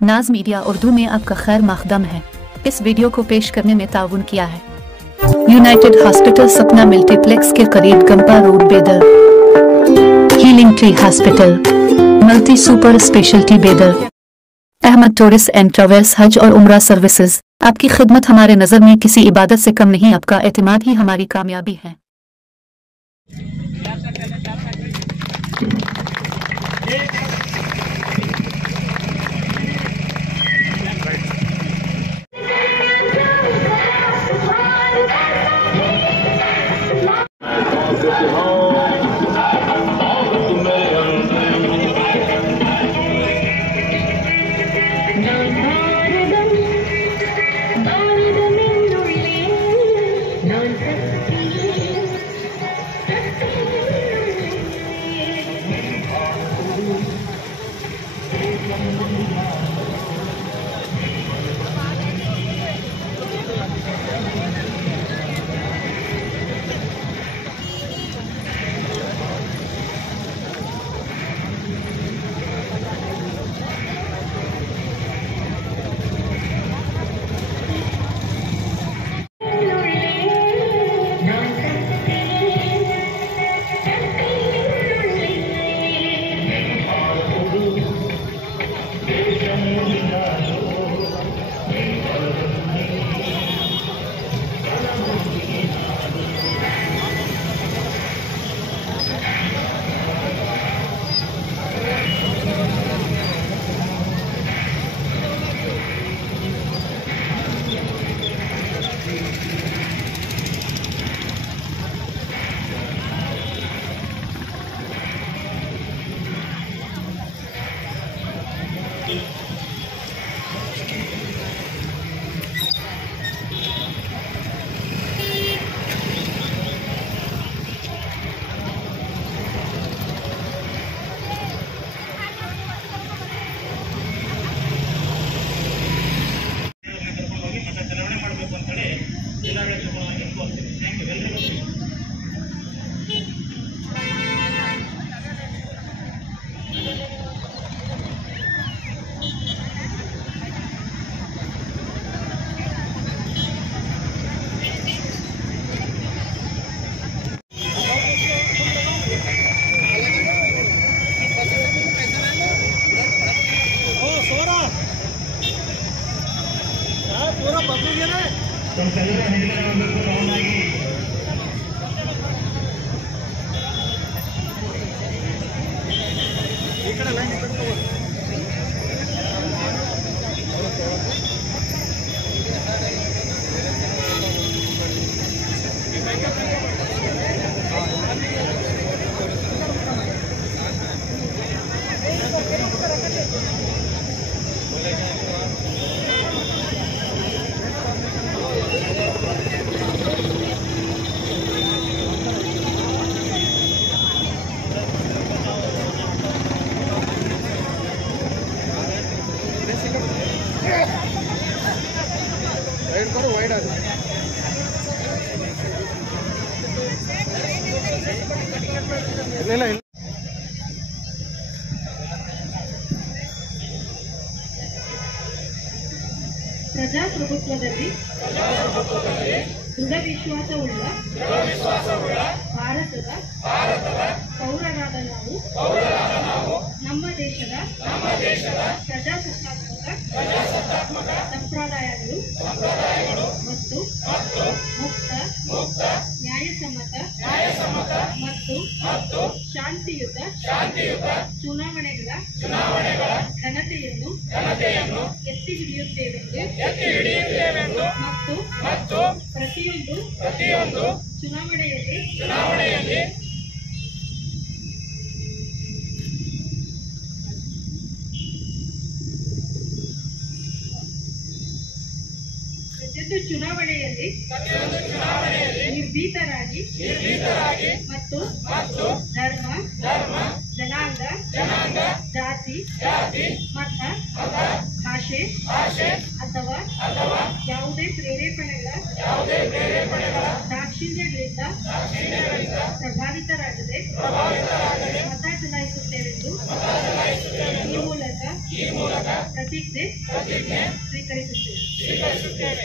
नाज मीडिया उर्दू में आपका खैर मकदम है। इस वीडियो को पेश करने में ताउन किया है यूनाइटेड हॉस्पिटल सपना मल्टीप्लेक्स के करीब गंपा रोड बेदर, healing tree hospital multi super speciality बेदर, अहमद टूरिस्ट एंड ट्रैवल्स हज और उम्रा सर्विसेज। आपकी खिदमत हमारे नज़र में किसी इबादत से कम नहीं, आपका एतमाद ही हमारी कामयाबी है। ಪ್ರಜಾಪ್ರಭುತ್ವದಲ್ಲಿ ದೃಢ ವಿಶ್ವಾಸವುಳ್ಳ ಭಾರತದ ಪೌರರಾದ ನಾವು ನಮ್ಮ ದೇಶದ ಪ್ರಜಾಸತ್ತಾತ್ಮಕ ಸಂಪ್ರದಾಯಗಳು ಮತ್ತು ಮುಕ್ತ ನ್ಯಾಯಸಮ್ಮತ ಮತ್ತು ಶಾಂತಿಯುತ ಚುನಾವಣೆಗಳ ಘನತೆಯನ್ನು ಎತ್ತಿ ಹಿಡಿಯುತ್ತೇವೆಂದು ಮತ್ತು ಪ್ರತಿಯೊಂದು ಚುನಾವಣೆಯಲ್ಲಿ ನಿರ್ಭೀತರಾಗಿ ಮತ್ತು ಧರ್ಮ ಜನಾಂಗ ಜಾತಿ ಮತ ಭಾಷೆ ಅಥವಾ ಯಾವುದೇ ಪ್ರೇರೇಪಣೆಗಳ ದಾಕ್ಷಿಣ್ಯಗಳಿಂದ ಪ್ರಭಾವಿತರಾಗದೆ ಮತ ಚಲಾಯಿಸುತ್ತೇವೆಂದು ಈ ಮೂಲಕ ಪ್ರತಿಜ್ಞೆ ಸ್ವೀಕರಿಸುತ್ತೇವೆ.